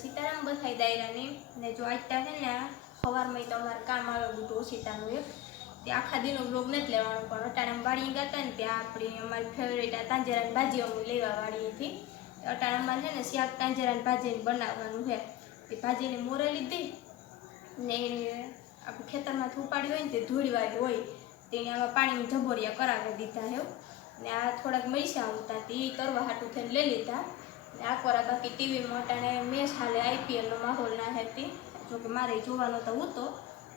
સીતારામ બધાય દાયરાની ને જો આજતા છે ને સવારમાં અમારે કામ આવે બધું સીતાનું એક. તે આખા દિનો બ્લોગ નથી લેવાનો, પણ અટાણા વાળી ગાતા ને ત્યાં આપણી અમારી ફેવરેટ આ તાંજરાની ભાજી અમે લેવા વાળીએથી હતી અમારે છે ને શાક તાંજરાની ભાજીને બનાવવાનું છે તે ભાજીને મોરે લીધી ને આપણે ખેતરમાંથી ઉપાડી હોય ને તે ધૂળવાળી હોય તેને આમાં પાણીની ઝબોરિયા કરાવી દીધા હે ને આ થોડાક મરચાં આવતા તે તરવા હાટું થઈને લઈ લીધા. ને આ કોરા બાકી ટીવીમાં અટાણે મેચ હાલે આઈપીએલનો માહોલ ના હતી. જોકે મારે જોવાનો તો હતો,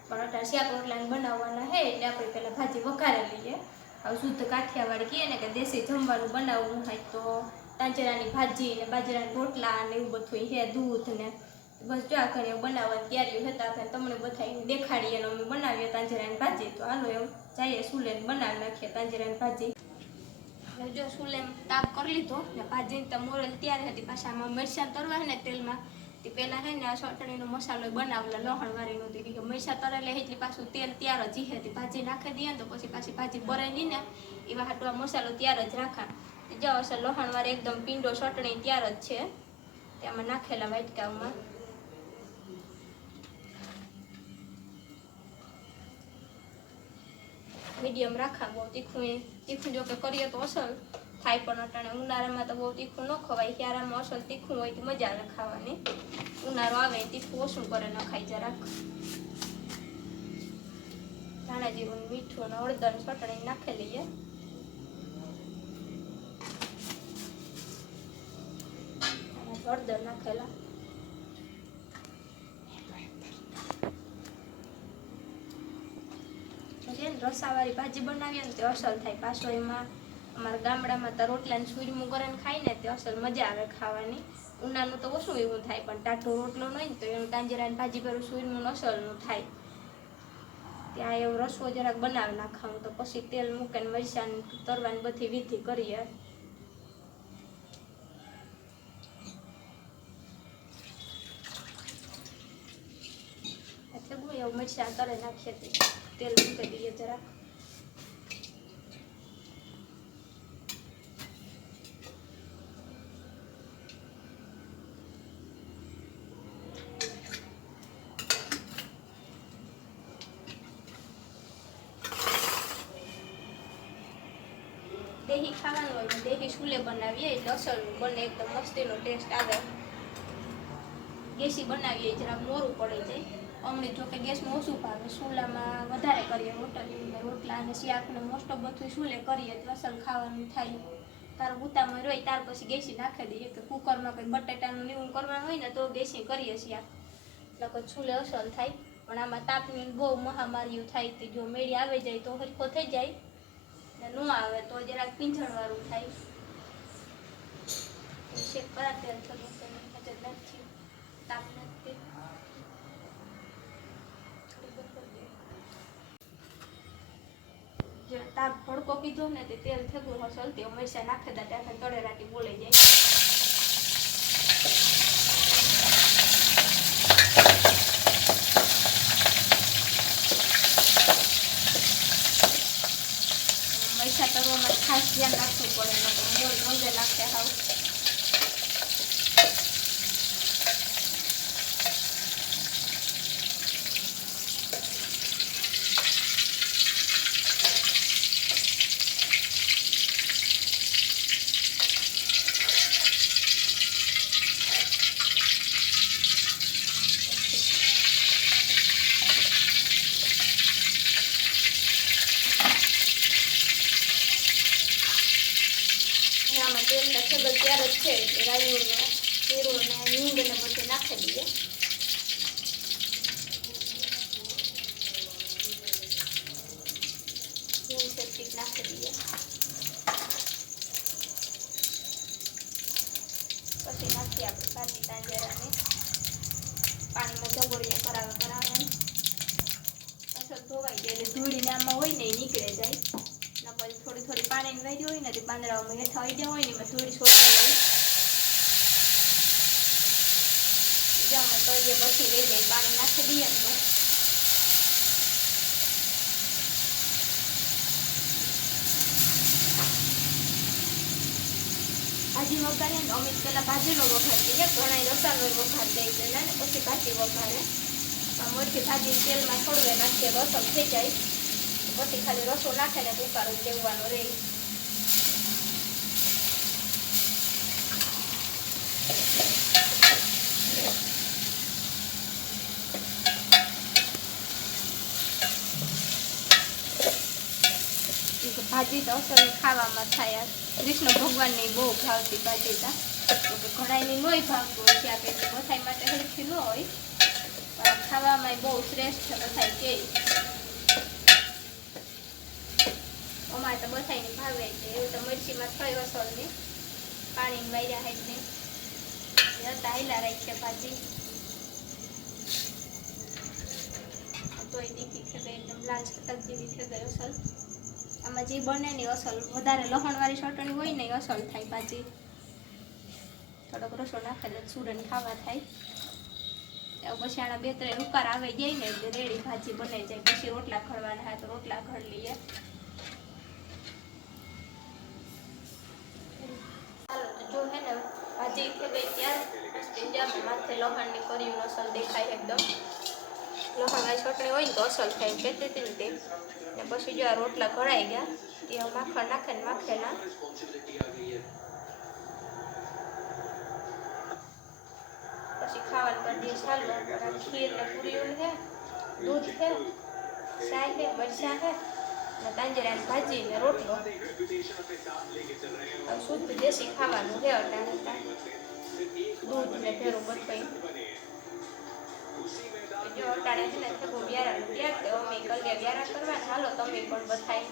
પણ અટાણે શાક રોટલાને બનાવવાના હે એટલે આપણે પહેલાં ભાજી વઘારે લઈએ. હવે શુદ્ધ કાઠિયાવાડી કહીએ ને કે દેશી જમવાનું બનાવવું હોય તો તાંજરાની ભાજી ને બાજરાના રોટલા ને એવું બધું હે, દૂધ ને. બસ જો આ ઘરે બનાવવાની તૈયારીઓ હતા આપણે તમને બધાને દેખાડીએ અમે બનાવીએ તાંજરાની ભાજી. તો હાલો એમ જઈએ, સુલેન બનાવી નાખીએ તાંજરાની ભાજી. જો સુલેમ તાપ કરી લીધો ને ભાજીને તો મોરલ તૈયાર હતી પાછા આમાં મરચાં તરવા ને તેલમાં. તે પહેલાં છે ને આ ચટણીનો મસાલો બનાવેલા, લોહણ વાળીનો હતી કે મરચાં તરેલે એટલે પાછું તેલ તૈયાર જ હતી ભાજી નાખી દઈએ ને તો પછી પાછી ભાજી બરાઈ નહીં ને, એવા હાટવા મસાલો તૈયાર જ રાખા જો હશે લોહણ વાળી એકદમ પીંડો ચટણી તૈયાર જ છે. તેમાં નાખેલા વાટકામાં. મીડિયમ રાખા, બહુ તીખું તીખું જો કે કરીએ તો અસલ. થાય પણ અટાણે. ઉનાળામાં તો બહુ તીખું ન ખવાય. ક્યારામાં અસલ તીખું હોય તો મજા આવે ખાવાની. ઉનાળો આવે તીખું ઓછું કરે, ન ખાઈ જરાક. ધાણા જીરું, મીઠું અને હળદર ચટણી નાખી લઈએ. હળદર નાખેલા છે રસાવાળી ભાજી બનાવીએ ને તે અસલ થાય. પાછો એમાં અમારા ગામડામાં તો રોટલા ને સુરમું કરીને ખાય ને તે અસલ મજા આવે ખાવાની. ઉનાળું તો ઓછું એવું થાય, પણ ટાઢો રોટલો ન હોય ને તો એનું તાંજરાની ભાજી કરું સુરમું અસલનું થાય. ત્યાં એવું રસો જરાક બનાવી નાખવાનું તો પછી તેલ મૂકીને મરચાં તરવાની બધી વિધિ કરીએ. એવું મરચાં તરે નાખીએ તેલ મૂકી દઈએ જરાક દેહી ખાવાનું હોય દેહી સુલે બનાવીએ એટલે અસલ બને એકદમ મસ્તીનો ટેસ્ટ આવે. દેશી બનાવીએ, જરાક મોરું પડે જાય અમને જો કે ગેસમાં ઓછું ભાવે સુલામાં વધારે કરીએ રોટલી રોટલા અને શાકને મોસ્ટ ઓફ બધું સુલે કરીએ તો અસલ ખાવાનું થાય. તાર ઉતામાં રોય ત્યાર પછી ગેસી નાખી દઈએ કે કુકરમાં કંઈ બટેટાનું લીવું કરવાનું હોય ને તો ગેસી કરીએ શાક એટલે સુલે અસલ થાય. પણ આમાં તાપની બહુ મહામારીઓ થાય તો જો મેળી આવી જાય તો હરખો થઈ જાય. ને ન આવે તો જરાક પીંછણવાળું થાય. શેક કરા તેલ થોડું નથી તાપ નથી જો તાપ ભડકો કીધો ને તે તેલ થતું હશે તે મરસા નાખી દા ત્યાં તળે રાતી બોલાઈ જાય મરસા તરવામાં ખાસ ધ્યાન રાખવું પડે નકર મોર રંગે નાખે હાવ અને આમાં તેલના છગલ ત્યારે જ છે, એટલે રાયું ને જીરું ને હિંગ ને બધું નાખી દઈએ. હિંગ સેપ્ટિક નાખી દઈએ. પછી નાખીએ આપણે કાચી તાંજરાને પાણીમાં જબોરિયા કરાવે કરાવે અસર ધોવાઈ જાય એટલે આમાં હોય ને નીકળે જાય. પછી થોડી થોડી પાણીની વારી હોય ને તે પાંદડાઓમાં હેઠા આવી ગયા હોય ને એમાં થોડી છોડતા હોય જામાં તળીએ બધી રહી જાય પાણી નાખી દઈએ ને બસ ભાજી વઘારીએ ને અમે પહેલાં ભાજીનો વઘાર દઈએ ઘણા રસાનો વઘાર દઈ પહેલાં ને પછી ભાજી વઘારે આ મોટી ભાજી તેલમાં છોડવે નાખીએ રસમ થઈ જાય પછી ખાલી રસો નાખે ને ઉકાળો દેવાનો રહે ભાજી તો અસર ખાવામાં થાય કૃષ્ણ ભગવાનની બહુ ભાવતી ભાજી તા તો કે ઘણાયની નોય ભાવતું હોય છે આપણે બધાય માટે હરખી ન હોય ખાવામાં બહુ શ્રેષ્ઠ બધાય કે અમારે તો બધાને ભાવે છે. એવું તો મરચીમાં થયો અસર નહીં પાણી વાર્યા હાઈ નહીં. હતા હેલા રાખીએ ભાજી. તોય તીખી થઈ એકદમ લાલ છટક જેવી થઈ અસલ. આમાં જે બને ને અસલ. વધારે લહણવાળી ચટણી હોય ને અસલ થાય ભાજી. થોડોક રસો નાખે એટલે સુરન ખાવા થાય. પછી આના બે ત્રણ ઉકાર આવે જાય ને એટલે રેડી ભાજી બને જાય. પછી રોટલા ખળવાના હોય તો રોટલા ખળ લઈએ. જો હે ને ભાજી થઈ ગઈ ત્યાર પછી માથે લસણની કર્યું અસલ દેખાય એકદમ લસણવાળી ચટણી હોય ને તો અસલ થાય કહેતી હતી ને તે ને પછી જો આ રોટલા ઘડાઈ ગયા એ માખણ નાખે ને માખેલા પછી ખાવાનું કરી દઈએ ચાલુ પણ આ ખીર ને પૂરીઓ છે દૂધ છે શાય છે મરચાં છે ને તાંજરાની ભાજી ને રોટલો. શુદ્ધ દેશી ખાવાનું છે અટાણે દૂધ ને ભેરું બધું જો અટાણે છે ને થકો વ્યારા ત્યાગ તો અમે કલ્યા વ્યારા કરવા હાલો તમે પણ બધાય.